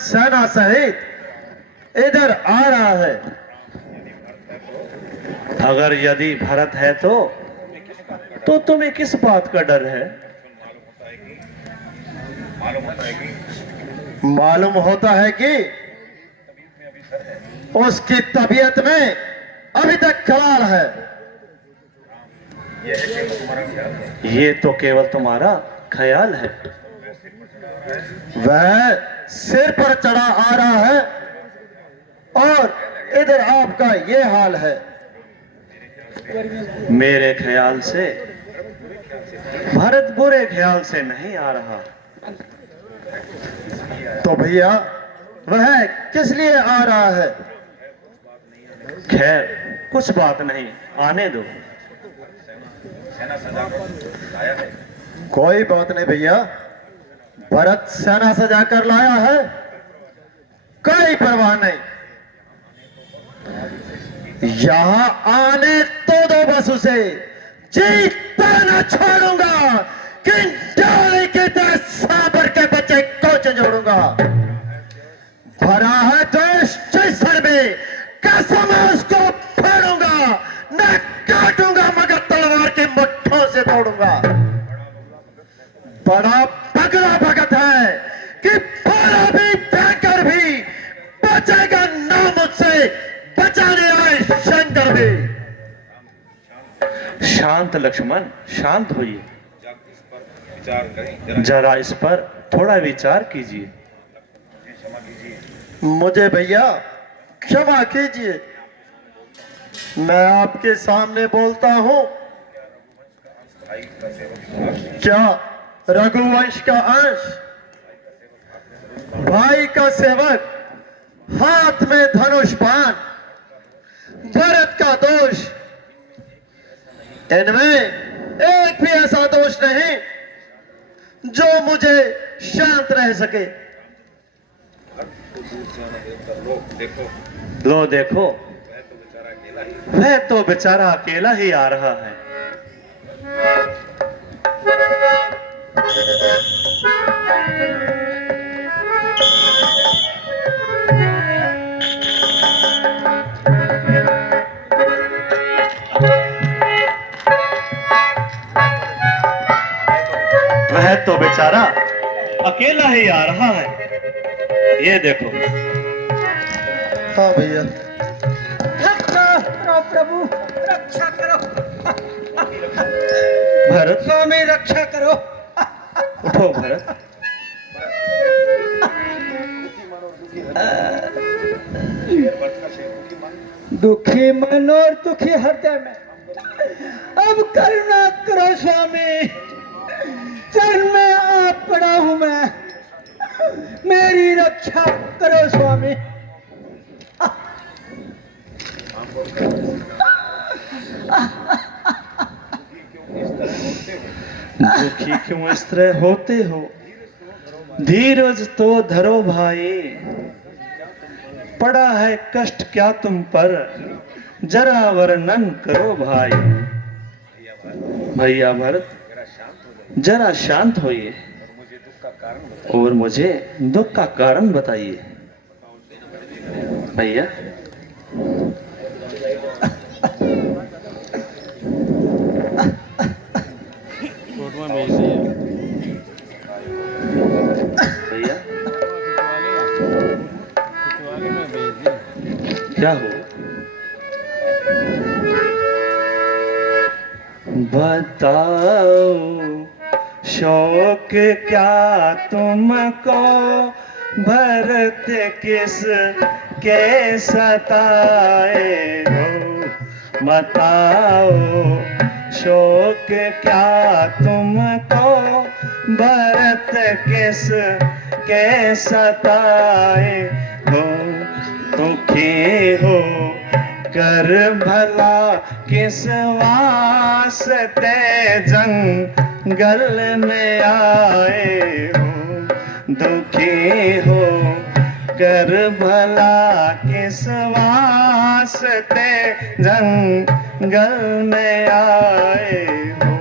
सेना सहित इधर आ रहा है। अगर यदि भरत है तो तुम्हें किस बात का डर है? मालूम होता है कि उसकी तबीयत में अभी तक खराल है। ये तो केवल तुम्हारा ख्याल है। वह सिर पर चढ़ा आ रहा है और इधर आपका ये हाल है। मेरे ख्याल से भरत बुरे ख्याल से नहीं आ रहा। तो भैया वह किस लिए आ रहा है? खैर कुछ बात नहीं, आने दो। कोई बात नहीं भैया, भरत सेना सजा कर लाया है, कोई परवाह नहीं। यहां आने तो दो बस उसे, जीता न छोड़ूंगा कि डाले के 10 साबर के बच्चे को जोड़ूंगा। भरा है देश जिस सर में, कसम उसको फाड़ूंगा, मैं काटूंगा मगर तलवार के मुट्ठों से तोड़ूंगा। बड़ा पगला भगत है कि पारा भी देकर भी बचेगा ना मुझसे, बचाने आए शंकर भी। शांत लक्ष्मण, शांत होइए, जरा इस पर थोड़ा विचार कीजिए। मुझे भैया क्षमा कीजिए, मैं आपके सामने बोलता हूं। क्या रघुवंश का अंश, भाई का सेवक, हाथ में धनुष बाण, भरत का दोष, इनमें एक भी ऐसा दोष नहीं जो मुझे शांत रह सके। लो देखो, वह तो बेचारा अकेला ही आ रहा है। वह तो बेचारा अकेला ही आ रहा है, ये देखो। हाँ भैया। रक्षा करो प्रभु, रक्षा करो। भरत, स्वामी रक्षा करो। उठो भरत। दुखी मन और दुखी हृदय में अब करुणा करो स्वामी, चरण में आ पड़ा हूं मैं, मेरी रक्षा करो स्वामी। दुखी क्यों इस तरह होते हो? धीरज तो धरो भाई, पड़ा है कष्ट क्या तुम पर, जरा वर्णन करो भाई। भैया भरत, जरा शांत होइए और मुझे दुख का कारण बताइए। भैया भैया क्या हो? बताओ शौक क्या तुमको, भरत किस के सताए हो। बताओ शौक क्या तुमको, भरत किस के सताए हो। दुखी हो कर भला किस वास्ते जंगल में आए हो। दुखी हो कर भला किस वास्ते जंगल में आए हो।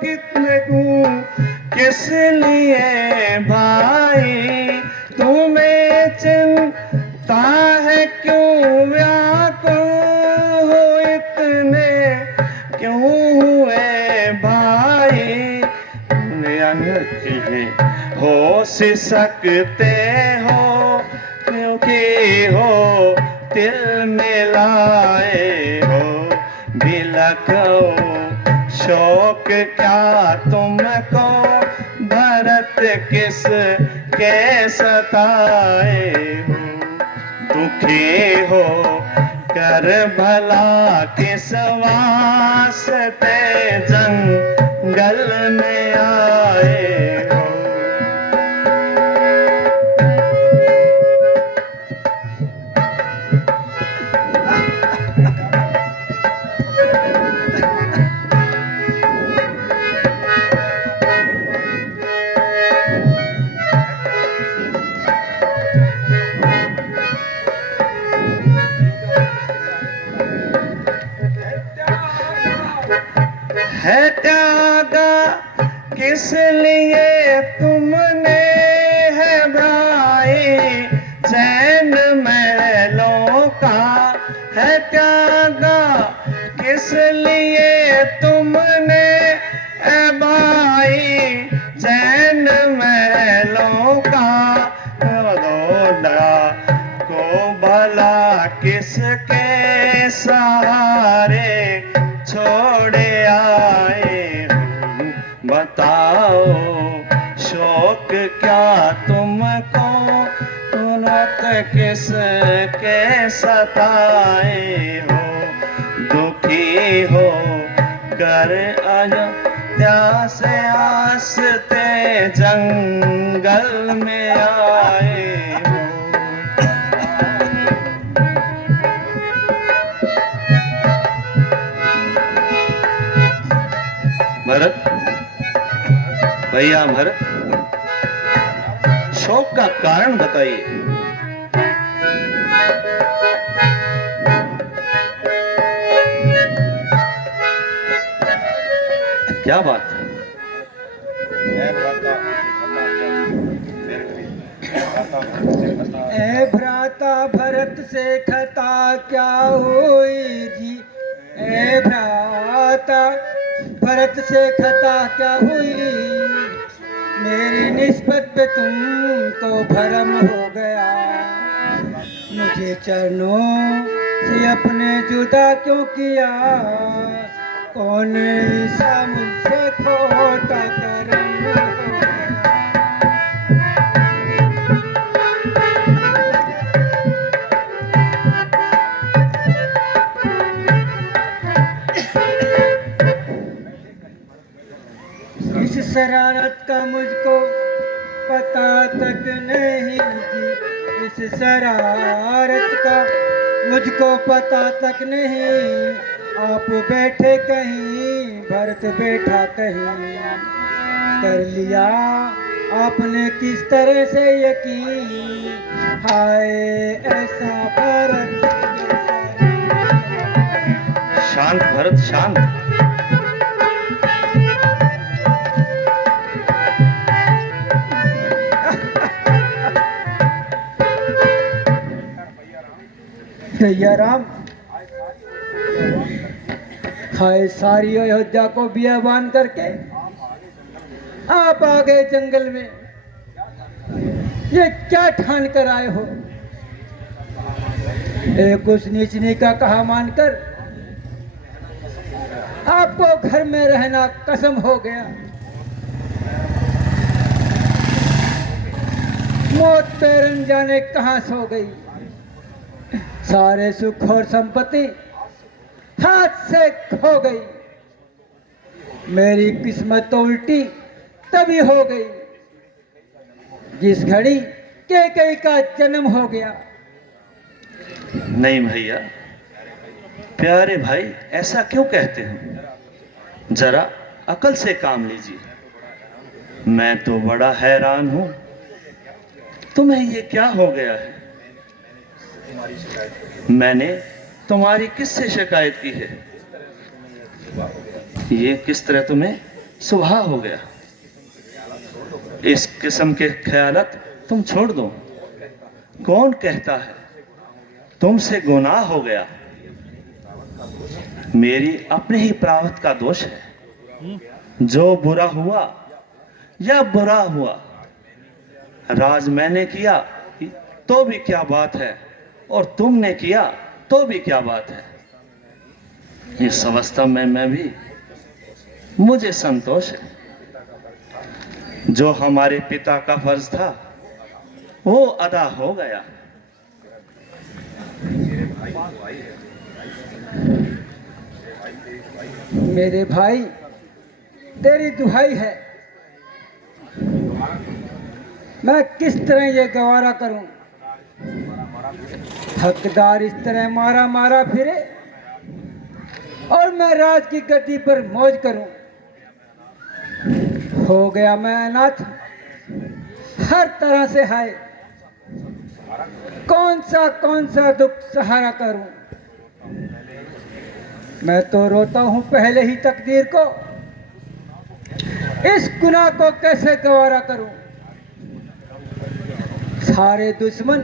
कितने दूं किस लिए भाई, तुम्हें चिंता है क्यों व्याकुल हो इतने, क्यों हुए भाई, हो सकते हो क्योंकि हो दिल मिलाए हो, बिलखो शौक क्या तुमको, भरत किस के सताए हो, दुखी हो कर भला किस वास्ते जंगल में आए हो। है त्यागा किस लिए तुमने है भाई, चैन महलों का है त्यागा किस लिए तुमने है भाई, चैन महलों का, दौड़ा को भला किसके सहारे छोड़े आए हो, बताओ शौक क्या तुमको, तुरंत किस के सताए हो, दुखी हो कर अयोध्या से आस्ते जंगल में आए हो। भरत, भैया भरत, शोक का कारण बताइए। क्या बात? ए भ्राता भरत से खता क्या हुई जी, ए भ्राता भरत से खता क्या हुई, मेरी निस्बत पे तुमको भरम हो गया, मुझे चरणों से अपने जुदा क्यों किया, कौन सा मुझसे खोटा करम हो गया। इस शरारत का मुझको पता तक नहीं जी, इस शरारत का मुझको पता तक नहीं, आप बैठे कहीं भरत बैठा कहीं, कर लिया आपने किस तरह से यकीन, हाय ऐसा भरत। शांत भरत शांत। भैया राम, हाय सारी अयोध्या को बियाबान करके आप आ गए जंगल में, ये क्या ठान कर आए हो, एक उस नीचनी का कहा मानकर आपको घर में रहना कसम हो गया, मौत पैरन जाने कहां सो गई, सारे सुख और संपत्ति हाथ से खो गई, मेरी किस्मत तो उल्टी तभी हो गई जिस घड़ी कैकेयी का जन्म हो गया। नहीं भैया, प्यारे भाई ऐसा क्यों कहते हैं, जरा अकल से काम लीजिए, मैं तो बड़ा हैरान हूं, तुम्हें ये क्या हो गया है, मैंने तुम्हारी किससे शिकायत की है, ये किस तरह तुम्हें सुबह हो गया। इस किस्म के ख्यालत तुम छोड़ दो। कौन कहता है तुमसे गुनाह हो गया? मेरी अपने ही प्रारब्ध का दोष है। जो बुरा हुआ या बुरा हुआ, राज मैंने किया तो भी क्या बात है, और तुमने किया तो भी क्या बात है। इस अवस्था में मैं भी, मुझे संतोष है। जो हमारे पिता का फर्ज था वो अदा हो गया। मेरे भाई, तेरी दुहाई है, मैं किस तरह ये गवारा करूं? हकदार इस तरह मारा मारा फिरे और मैं राज की गद्दी पर मौज करूं। हो गया मैं अनाथ, हर तरह से हाय। कौन सा दुख सहारा करूं? मैं तो रोता हूं पहले ही तकदीर को, इस गुनाह को कैसे गवारा करूं? सारे दुश्मन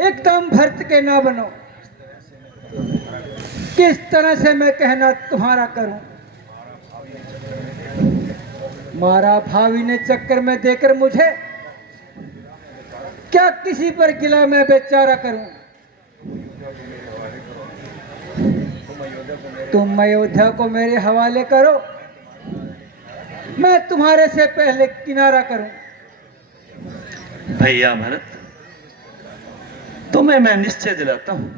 एकदम भरत के ना बनो, किस तरह से मैं कहना तुम्हारा करूं? मारा भावी ने चक्कर में देकर मुझे, क्या किसी पर गिला मैं बेचारा करूं? तुम अयोध्या को मेरे हवाले करो, मैं तुम्हारे से पहले किनारा करूं। भैया भरत, तुम्हें मैं निश्चय दिलाता हूं,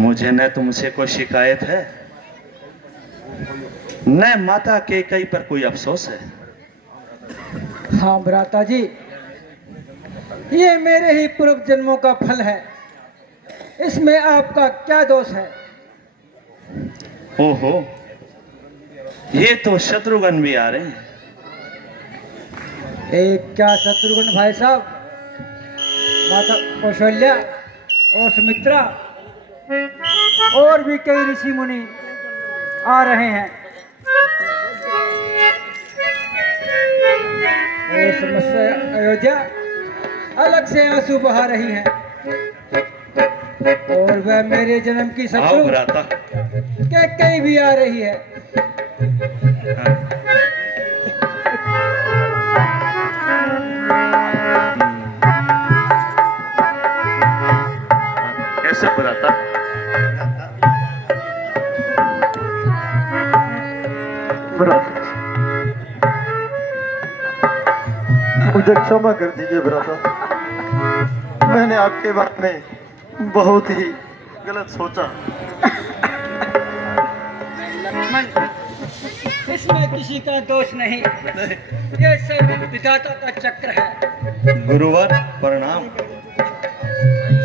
मुझे न तुमसे कोई शिकायत है, न माता के कई पर कोई अफसोस है। हाँ भ्राता जी, ये मेरे ही पूर्व जन्मों का फल है, इसमें आपका क्या दोष है? ओहो, ये तो शत्रुघ्न भी आ रहे हैं। एक क्या शत्रुघ्न भाई साहब, माता कौशल्या और सुमित्रा और भी कई ऋषि मुनि आ रहे हैं और समस्त अयोध्या अलग से आंसू बहा रही है। और वह मेरे जन्म की आओ शत्रु भ्राता। के कई भी आ रही है। हाँ। कैसे भ्राता? मुझे क्षमा कर दीजिए भ्राता, मैंने आपके बारे में बहुत ही गलत सोचा। लक्ष्मण, इसमें किसी का दोष नहीं, ये सब विधाता का चक्र है। गुरुवर प्रणाम।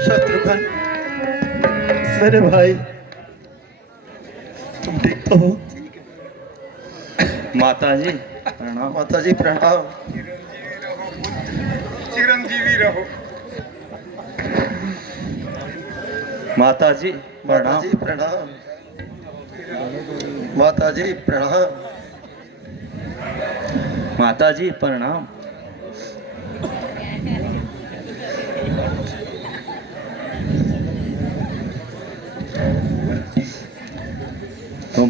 शत्रुघ्न, मेरे भाई, तुम ठीक तो हो? माता जी प्रणाम। माता जी प्रणाम। चिरंजीवी रहो। माता जी माता प्रणाम। जी प्रणाम। माता जी प्रणाम। माता जी प्रणाम। तुम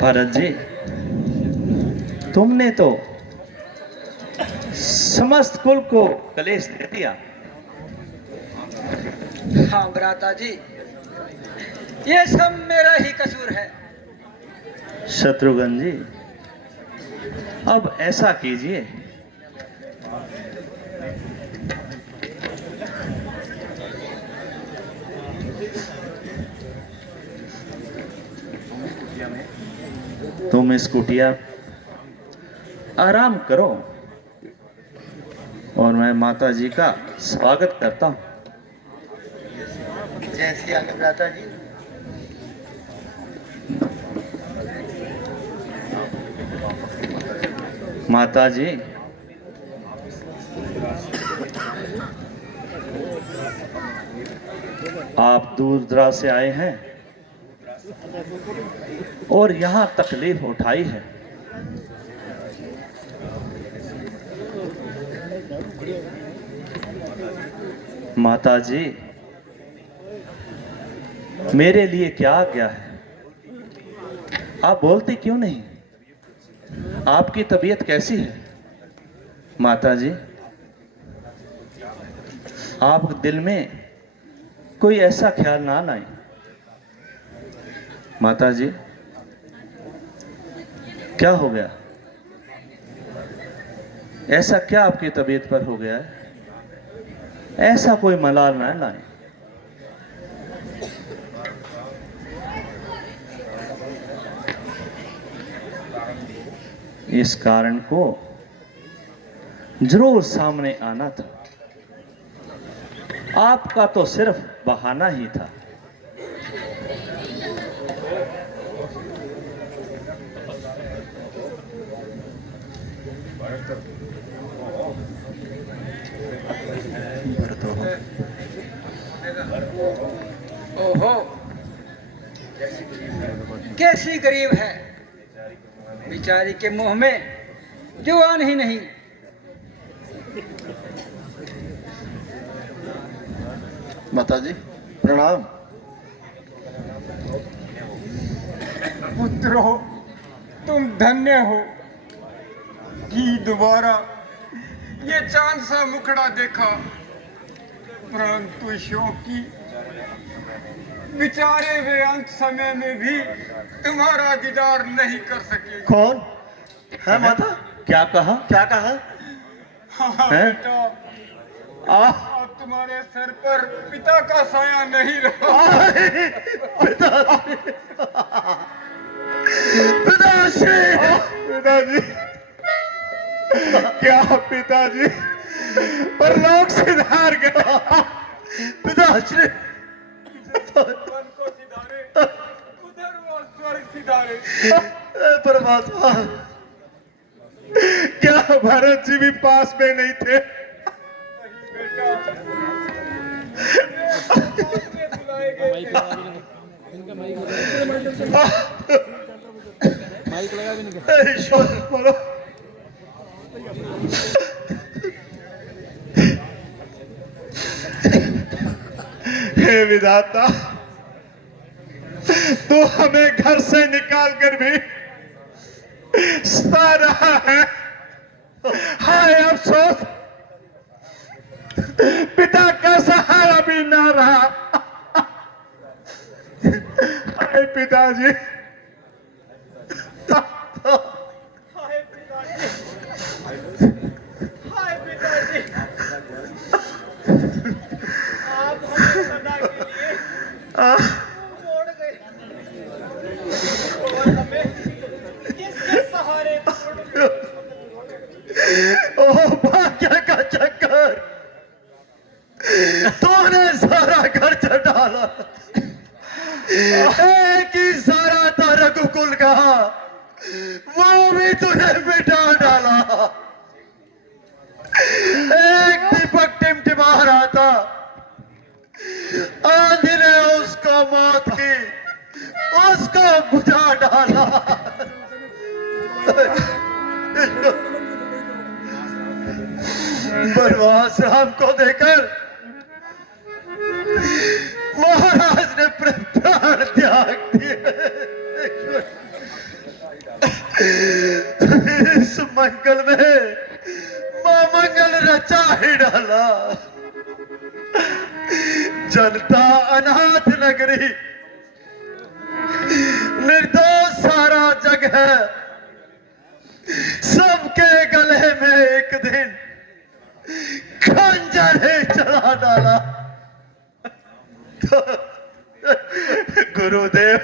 भरत जी, तुमने तो समस्त कुल को कलेश दे दिया। हाँ भ्राता जी, ये सब मेरा ही कसूर है। शत्रुघ्न जी, अब ऐसा कीजिए, तुम इस कुटिया आराम करो और मैं माता जी का स्वागत करता हूं। जैसी आगे भ्राता जी। माता जी, आप दूर दराज से आए हैं, और यहां तकलीफ उठाई है। माता जी, मेरे लिए क्या आज्ञा है? आप बोलते क्यों नहीं? आपकी तबीयत कैसी है? माता जी, आप दिल में कोई ऐसा ख्याल ना लाएं। माता जी, क्या हो गया? ऐसा क्या आपकी तबीयत पर हो गया है? ऐसा कोई मलाल ना लाएं। इस कारण को जरूर सामने आना था। आपका तो सिर्फ बहाना ही था। ओहो, कैसी गरीब है, बेचारी के मुंह में जुबान ही नहीं। माता जी प्रणाम। पुत्र हो, तुम धन्य हो कि दोबारा ये चांद सा मुखड़ा देखा, परंतु शोकी बेचारे वे अंत समय में भी तुम्हारा दीदार नहीं कर सके। कौन है माता? क्या कहा? क्या कहा? हाँ हैं? बेटा, अब तुम्हारे सर पर पिता का साया नहीं रहा। पिताश्री, पिताश्री, पिताजी, क्या पिताजी, पर लोग सिधार गए। पिताश्री, मन को सिधारे, उधर वो स्वर्ग सिधारे। हे परमात्मा, क्या भरत जी भी पास में नहीं थे? हे ईश्वर बोलो। हे विधाता, तू हमें घर से निकाल कर भी सता रहा है। हाय अफसोस, पिता का सहारा भी ना रहा। हाय पिताजी, हाय पिताजी, हाय पिताजी, आप हमें सदा के लिए छोड़ गए और हमें किसके सहारे छोड़ गए? ओ भाग्य का चक्कर, तूने सारा खर्च डाला। एक ही सारा था रघुकुल का, वो भी तूने मिटा डाला। एक दीपक टिमटिमा रहा था, आंधी ने उसको मौत की, उसको बुझा डाला। बनवास राम को देकर महाराज ने प्राण त्याग दिए। इस मंगल में मां मंगल रचा ही डाला। जनता अनाथ नगरी, निर्दोष सारा जग है, सबके गले में एक दिन खंजर ही चला डाला। गुरुदेव,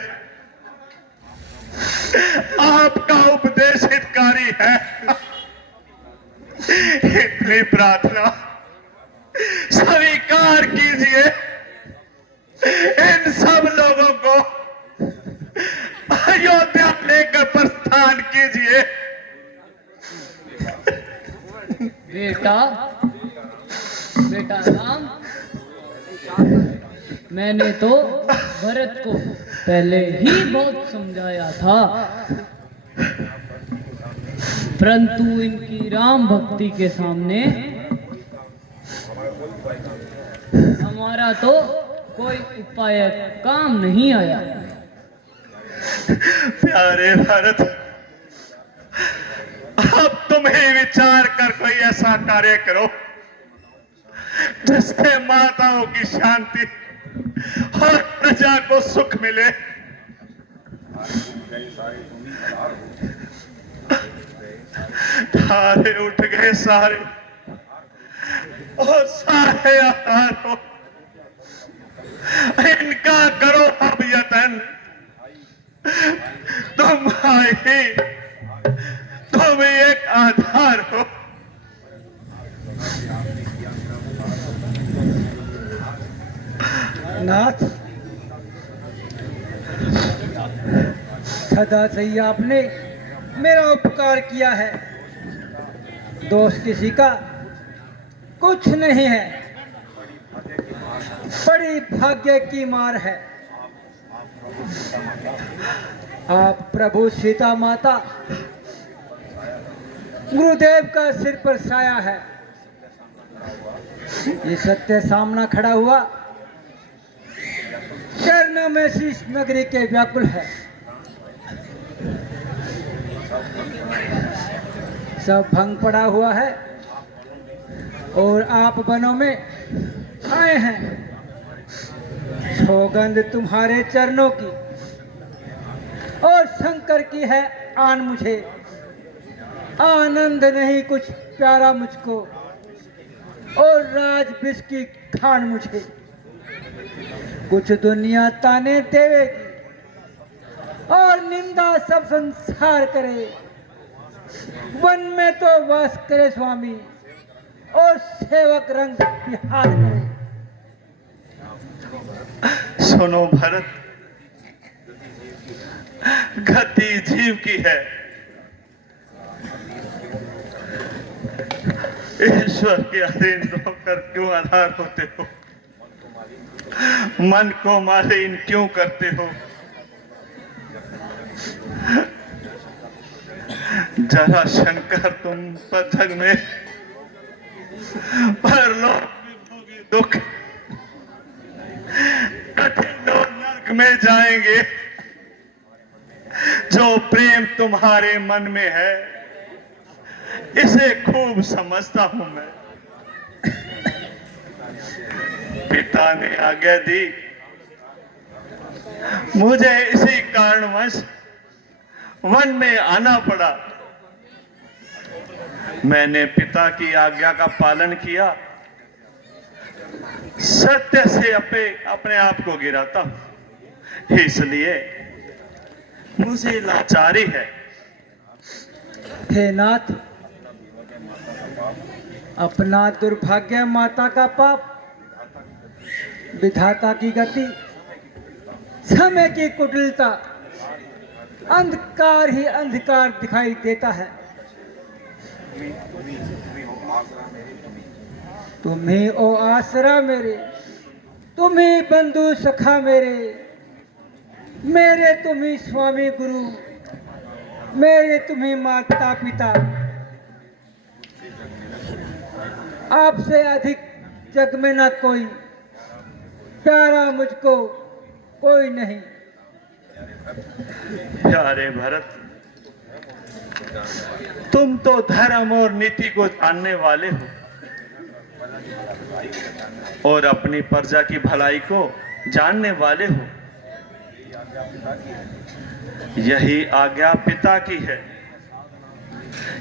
आपका उपदेश हितकारी है। इतनी प्रार्थना स्वीकार कीजिए। इन सब लोगों को अयोध्या लेकर प्रस्थान कीजिए। बेटा, बेटा राम, मैंने तो भरत को पहले ही बहुत समझाया था, परंतु इनकी राम भक्ति के सामने हमारा तो कोई उपाय काम नहीं आया। प्यारे भरत, अब तुम ही विचार कर कोई ऐसा कार्य करो जिससे माताओं की शांति और प्रजा को सुख मिले। धारे उठ गए सारे और सारे आहार हो, इनका करो अब यतन। तुम एक आधार हो। नाथ, सदा से ही आपने मेरा उपकार किया है, दोष किसी का कुछ नहीं है, बड़ी भाग्य की मार है। आप प्रभु सीता माता गुरुदेव का सिर पर साया है। ये सत्य सामना खड़ा हुआ चरणों में शीश नगरी के व्याकुल है। सब भंग पड़ा हुआ है और आप वनों में आए हैं। सौगंध तुम्हारे चरणों की और शंकर की है आन मुझे। आनंद नहीं कुछ प्यारा मुझको और राज विष की खान मुझे। कुछ दुनिया ताने देवेगी और निंदा सब संसार करे। वन में तो वास करे स्वामी और सेवक रंग बिहार करे। सुनो भरत, गति जीव की है, ईश्वर के अधीन होकर क्यों आधार होते हो? मन को मालिन क्यों करते हो? जरा शंकर तुम पर जग में परलोक में भोगी दुख, कठिन और नरक में जाएंगे। जो प्रेम तुम्हारे मन में है इसे खूब समझता हूं मैं। पिता ने आज्ञा दी, मुझे इसी कारणवश वन में आना पड़ा। मैंने पिता की आज्ञा का पालन किया, सत्य से अपने आप को गिराता हूं, इसलिए मुझे लाचारी है। हे नाथ, अपना दुर्भाग्य, माता का पाप, विधाता की गति, समय की कुटिलता, अंधकार ही अंधकार दिखाई देता है। तुम ही ओ आसरा मेरे, तुम ही बंधु सखा मेरे, मेरे तुम ही स्वामी गुरु, मेरे तुम ही माता पिता। आपसे अधिक जग में न कोई, प्यारा मुझको कोई नहीं। प्यारे भरत, तुम तो धर्म और नीति को जानने वाले हो और अपनी प्रजा की भलाई को जानने वाले हो। यही आज्ञा पिता की है,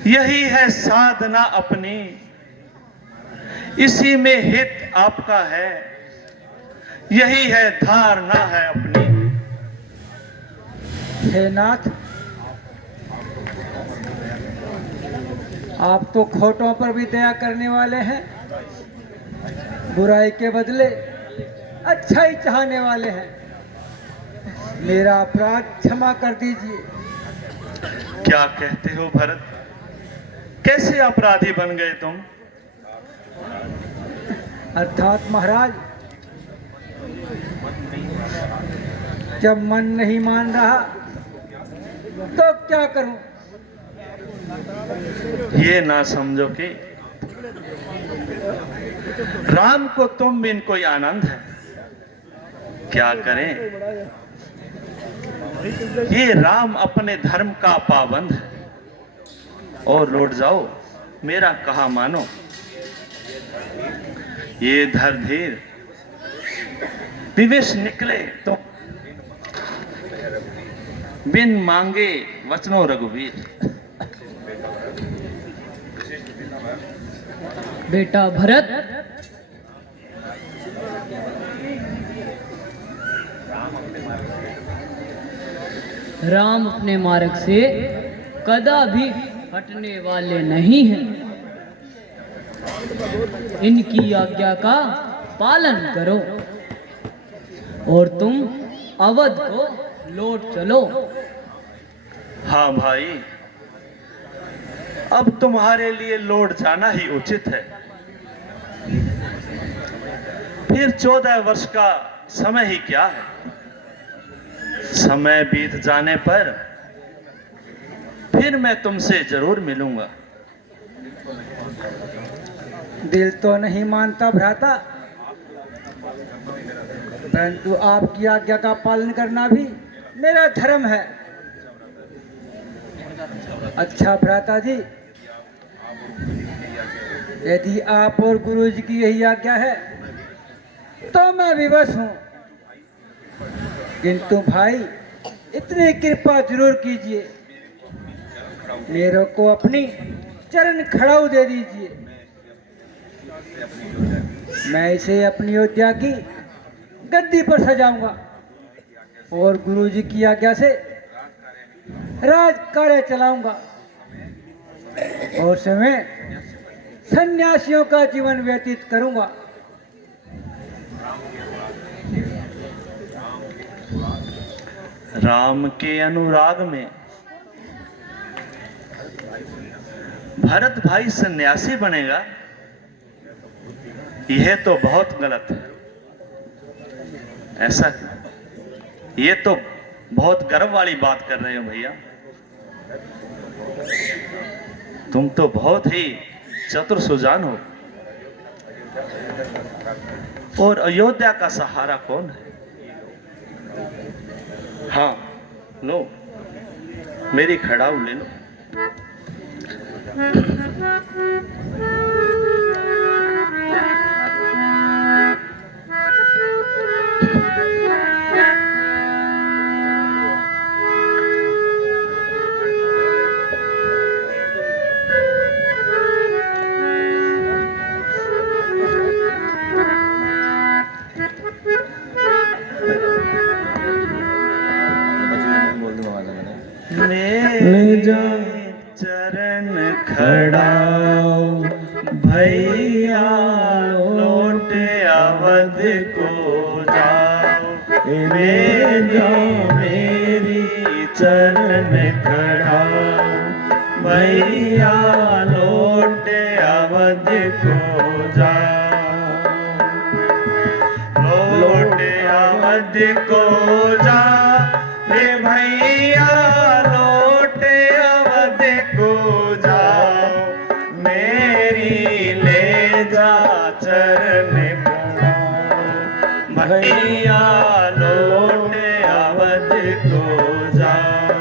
यही है साधना अपनी, इसी में हित आपका है, यही है धारणा है अपनी। हे नाथ, आप तो खोटों पर भी दया करने वाले हैं, बुराई के बदले अच्छाई चाहने वाले हैं। मेरा अपराध क्षमा कर दीजिए। क्या कहते हो भरत, कैसे अपराधी बन गए तुम? अर्थात महाराज, जब मन नहीं मान रहा तो क्या करूं? ये ना समझो कि राम को तुम बिन कोई आनंद है। क्या करें, ये राम अपने धर्म का पाबंद है। और लौट जाओ, मेरा कहा मानो। ये धर धीर विवेश निकले तो बिन मांगे वचनों रघुवीर। बेटा भरत, राम अपने मार्ग से कदा भी हटने वाले नहीं हैं। इनकी आज्ञा का पालन करो और तुम अवध को लौट चलो। हाँ भाई, अब तुम्हारे लिए लौट जाना ही उचित है। फिर 14 वर्ष का समय ही क्या है। समय बीत जाने पर फिर मैं तुमसे जरूर मिलूंगा। दिल तो नहीं मानता भ्राता, परंतु आपकी आज्ञा का पालन करना भी मेरा धर्म है। अच्छा भ्राता जी, यदि आप और गुरु जी की यही आज्ञा है तो मैं विवश हूँ। किंतु भाई, इतनी कृपा जरूर कीजिए, मेरे को अपनी चरण खड़ाऊ दे दीजिए। मैं इसे अपनी अयोध्या की गद्दी पर सजाऊंगा और गुरु जी की आज्ञा से राज कार्य चलाऊंगा और समय सन्यासियों का जीवन व्यतीत करूंगा। राम के अनुराग में भरत भाई सन्यासी बनेगा, यह तो बहुत गलत है। ऐसा क्यों? ये तो बहुत गर्व वाली बात कर रहे हो भैया। तुम तो बहुत ही चतुर सुजान हो। और अयोध्या का सहारा कौन है? हाँ, लो, मेरी खड़ाऊ ले लो। मेरे चरण खड़ाओ भैया, लौट अवध को जाओ। मेरी चरण खड़ाओ भैया, लौट अवध को जाओ। लौट अवध को जा रे भैया, लौट अवध को जाओ। मेरी ले जा चरण खड़ाओ भैया, लौट अवध को जाओ।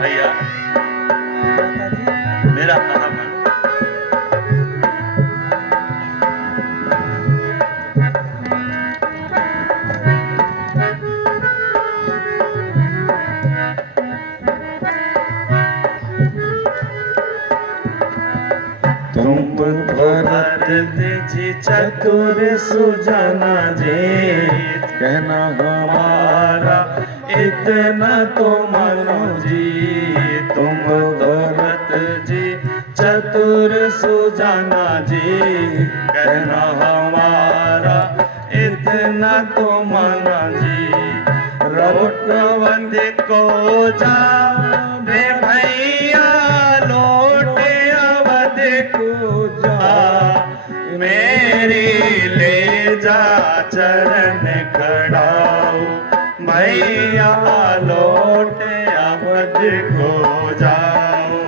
भैया, मेरा कहा मानो। तुम भरत जी चतुर सुजाना जी, कहना हमारा इतना तो मानो जी। तुम भरत जी चतुर सुजाना जी, कहना हमारा इतना तो माना जी। लौट अवध को जा रे भैया, लौट अवध को जा। मेरी ले भैया लौट अवध को जाओ,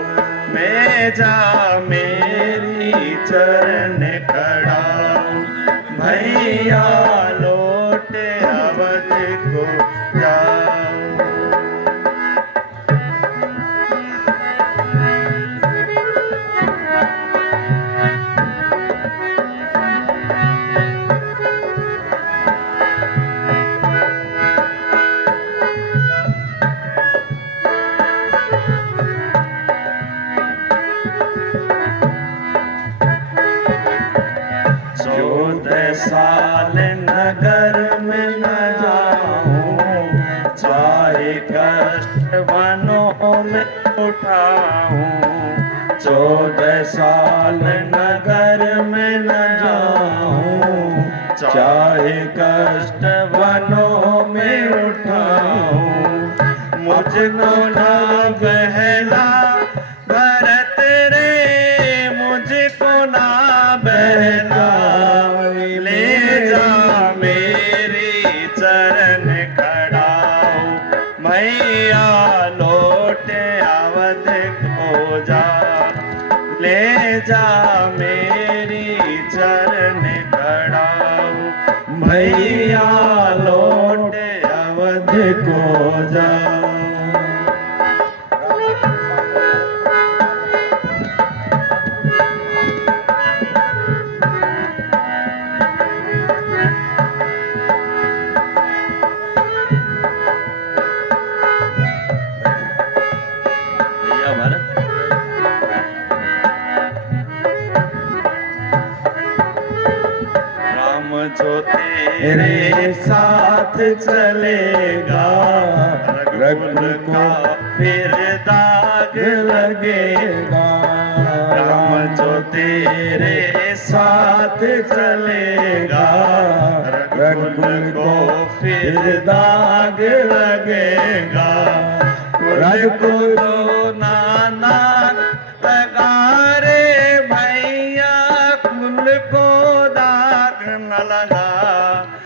मैं जा मेरी चरण खड़ाऊं, भैया लौट अवध को जाओ। साल नगर में न जाऊं, चाहे कष्ट वनों में उठाऊं, 14 साल नगर में न जाऊं, चाहे कष्ट वनों में उठाऊं, मुझको न बहला भरत रे, मुझको ना बहला, ले जा मेरी चरण खड़ाऊं, मैया लौट अवध को जा, ले जा मेरी चरण खड़ाऊं, मैया लौट अवध को जा। जो तेरे साथ चलेगा, रघुकुल का फिर दाग लगेगा, राम जो तेरे साथ चलेगा, रघुकुल को फिर दाग लगेगा, रघुकुल नाना तगारे, भैया कुल को दाग न लगा,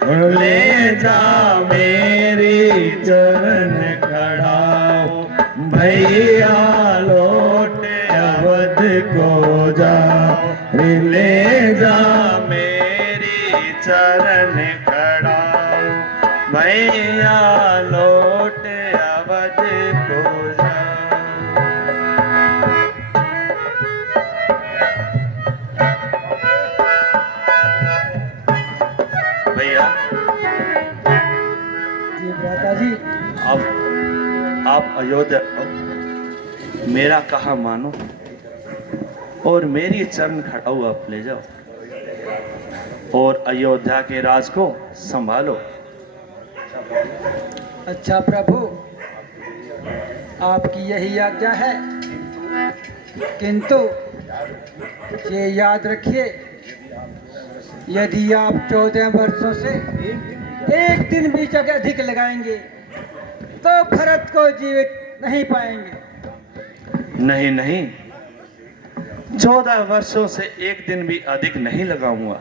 ले जा मेरी चरण खड़ाओ, भैया लौट अवध को जाओ, ले जा मेरी चरण खड़ाओ, भैया लौट अवध को जाओ। भैया जी भ्राता जी, आप अयोध्या मेरा कहा मानो और मेरी चरण खड़ाओ, आप ले जाओ और अयोध्या के राज को संभालो। अच्छा प्रभु, आपकी यही आज्ञा है, किंतु ये याद रखिए, यदि आप 14 वर्षों से एक दिन भी जगह अधिक लगाएंगे तो भरत को जीवित नहीं पाएंगे। नहीं नहीं, 14 वर्षों से एक दिन भी अधिक नहीं लगाऊंगा।